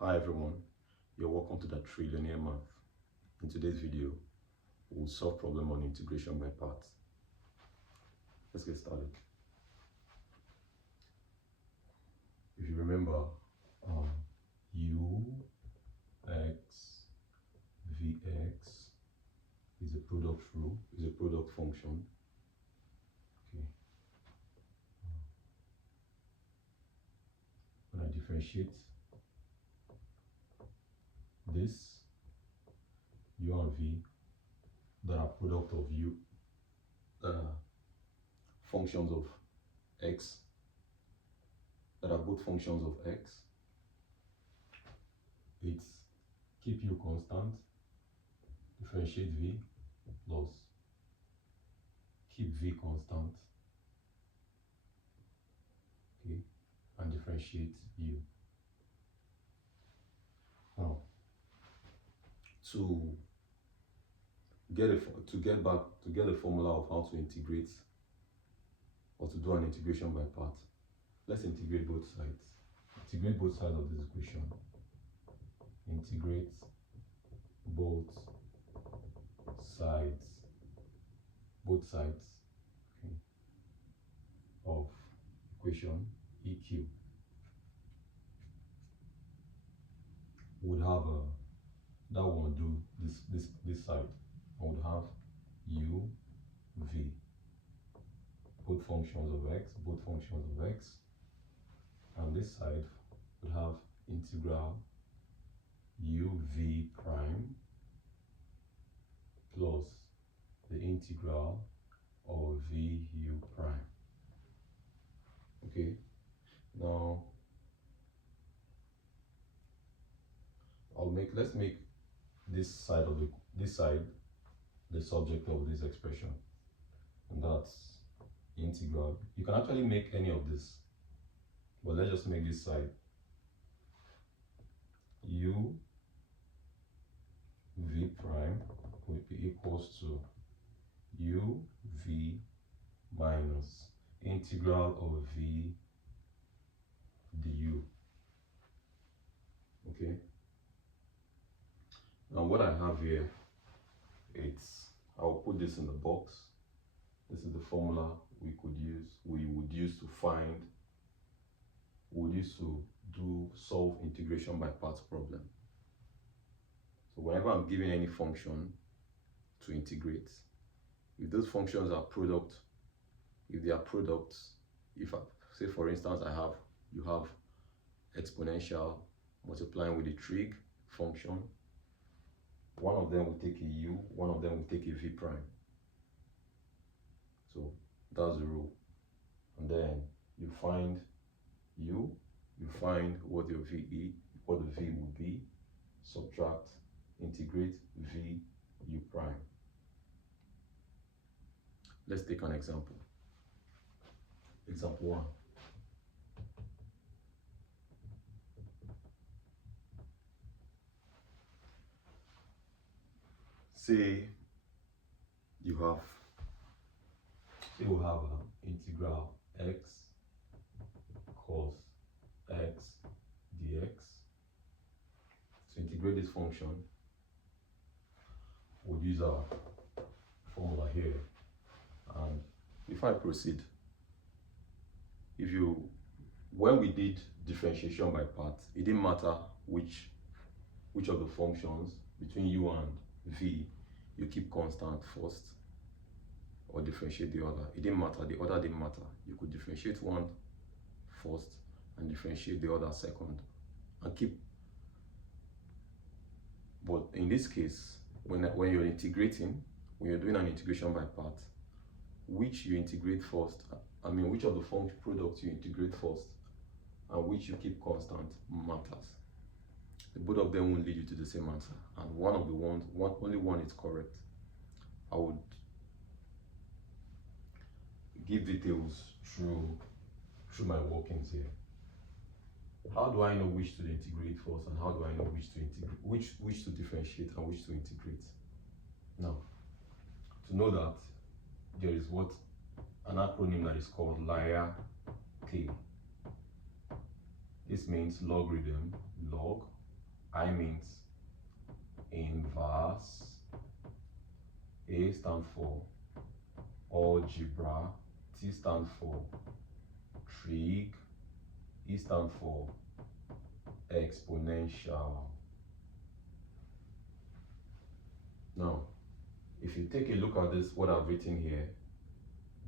Hi everyone, you're welcome to the Trillionaire Math. In today's video, we'll solve problem on integration by parts. Let's get started. If you remember, u x vx is a product rule, is a product function. Okay. When I differentiate this u and v that are product of u, functions of x, that are both functions of x, it's keep u constant, differentiate v, plus keep v constant, okay, and differentiate u. Now, to get a formula of how to integrate or to do an integration by part, let's integrate both sides. Integrate both sides of this equation. Integrate both sides, okay, of equation EQ. Would have that one do this side. I would have u v, both functions of x, and this side would have integral u v prime plus the integral of v u prime. Okay, now let's make this side the subject of this expression, and that's integral. You can actually make any of this, but let's just make this side u v prime will be equals to u v minus integral of v du. Okay, now what I have here, I'll put this in the box. This is the formula we would use to solve integration by parts problem. So whenever I'm giving any function to integrate, if those functions are if they are products, if I say for instance you have exponential multiplying with the trig function, one of them will take a u, one of them will take a v prime. So that's the rule. And then you find u, you find what your v will be, subtract, integrate v u prime. Let's take an example. Example 1. Say you have integral x cos x dx. To integrate this function, we'll use our formula here. And before I proceed, when we did differentiation by parts, it didn't matter which of the functions between u and v you keep constant first or differentiate the other. It didn't matter, the order didn't matter. You could differentiate one first and differentiate the other second and keep. But in this case, when you're integrating, when you're doing an integration by parts, which you integrate first, which of the function products you integrate first and which you keep constant matters. Both of them won't lead you to the same answer, and only one is correct. I would give details through my workings here. How do I know which to integrate first, and how do I know which to differentiate and which to integrate? Now, to know that, there is an acronym that is called LIAR-K. This means logarithm, log, I means inverse, A stands for algebra, T stands for trig, E stands for exponential. Now, if you take a look at this, what I've written here,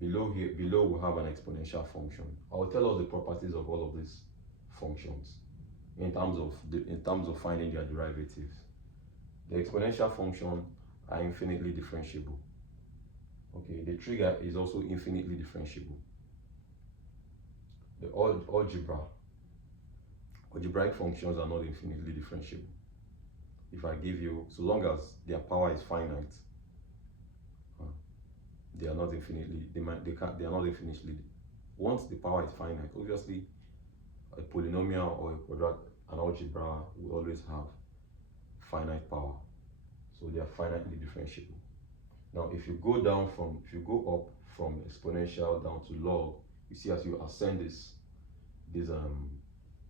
below we have an exponential function. I'll tell us the properties of all of these functions in terms of finding their derivatives. The exponential function are infinitely differentiable. Okay, the trig is also infinitely differentiable. The algebraic functions are not infinitely differentiable. If I give you, so long as their power is finite, they are not infinitely, they are not infinitely. Once the power is finite, obviously a polynomial or a quadratic, an algebra will always have finite power, so they are finitely differentiable. Now if you go up from exponential down to log, you see as you ascend this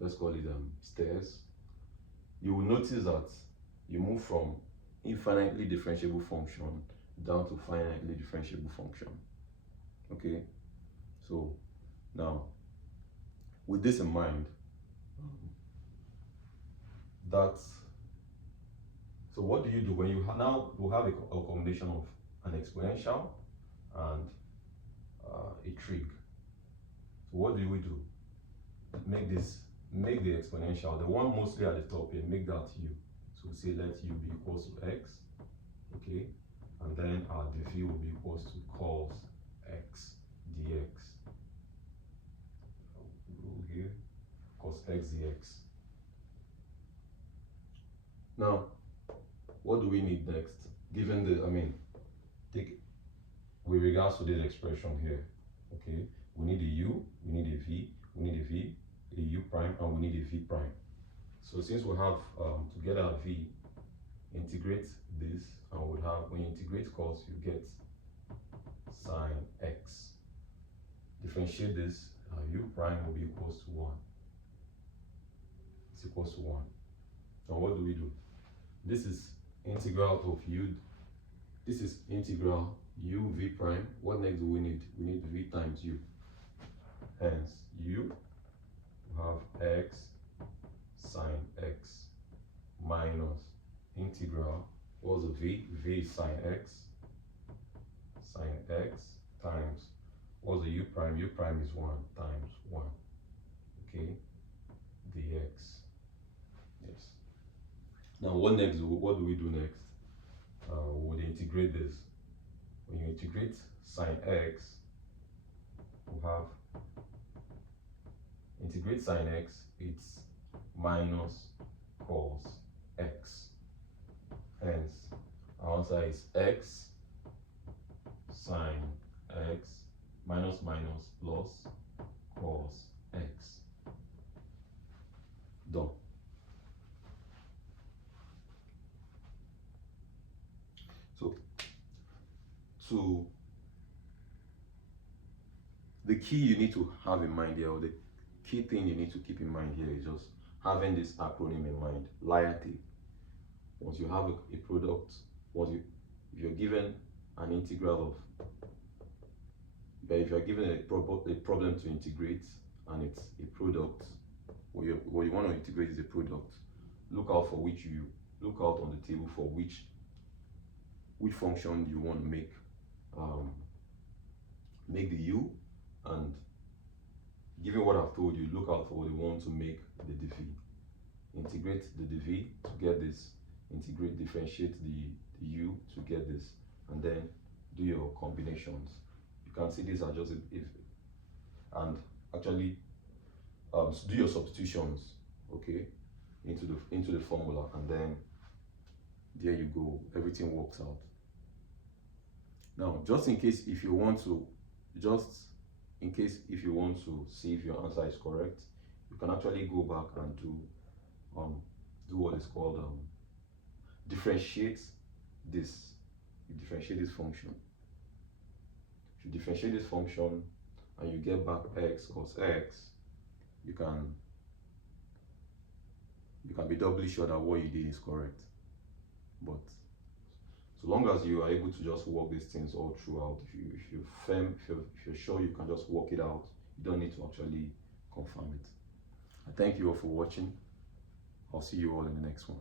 let's call it stairs, you will notice that you move from infinitely differentiable function down to finitely differentiable function. Okay, so now with this in mind, so what do you do when you now will have a combination of an exponential and a trig? So what do we do? Make the exponential, the one mostly at the top here, make that u. So we say let u be equals to x, okay, and then our dv will be equals to cos x dx. Go here, cos x dx. Now, what do we need next? Given with regards to this expression here, okay, we need a u, we need a v, a u prime, and we need a v prime. So since we have to get our v, integrate this, and we'll have, when you integrate cos, you get sine x. Differentiate this, u prime will be equals to 1. It's equals to 1. Now what do we do? This is integral of u. This is integral u v prime. What next do we need? We need v times u. Hence, u have x sine x minus integral, what's the v? V is sine x times, what's the u prime? U prime is 1 times 1, okay, dx. Yes. Now what do we do next? We would integrate this. When you integrate sine x, we have integrate sine x, it's minus cos x. Hence, our answer is x sine x minus plus cos x. Done. So the key you need to have in mind here, or the key thing you need to keep in mind here, is just having this acronym in mind, LIAT. Once you have a product, if you're given an integral of, if you're given a problem to integrate and it's a product, what you want to integrate is a product, look out on the table for which function you want to make the u, and given what I've told you, look out for the one to make the dv. Integrate the dv to get this, differentiate the u to get this, and then do your combinations. You can see these are just and actually do your substitutions, okay, into the formula, and then there you go, everything works out. Now, just in case if you want to see if your answer is correct, you can actually go back and do what is called differentiate this. You differentiate this function. If you differentiate this function and you get back x cos x, you can can be doubly sure that what you did is correct. But so long as you are able to just work these things all throughout, if you're firm, if you're sure you can just work it out, you don't need to actually confirm it. I thank you all for watching. I'll see you all in the next one.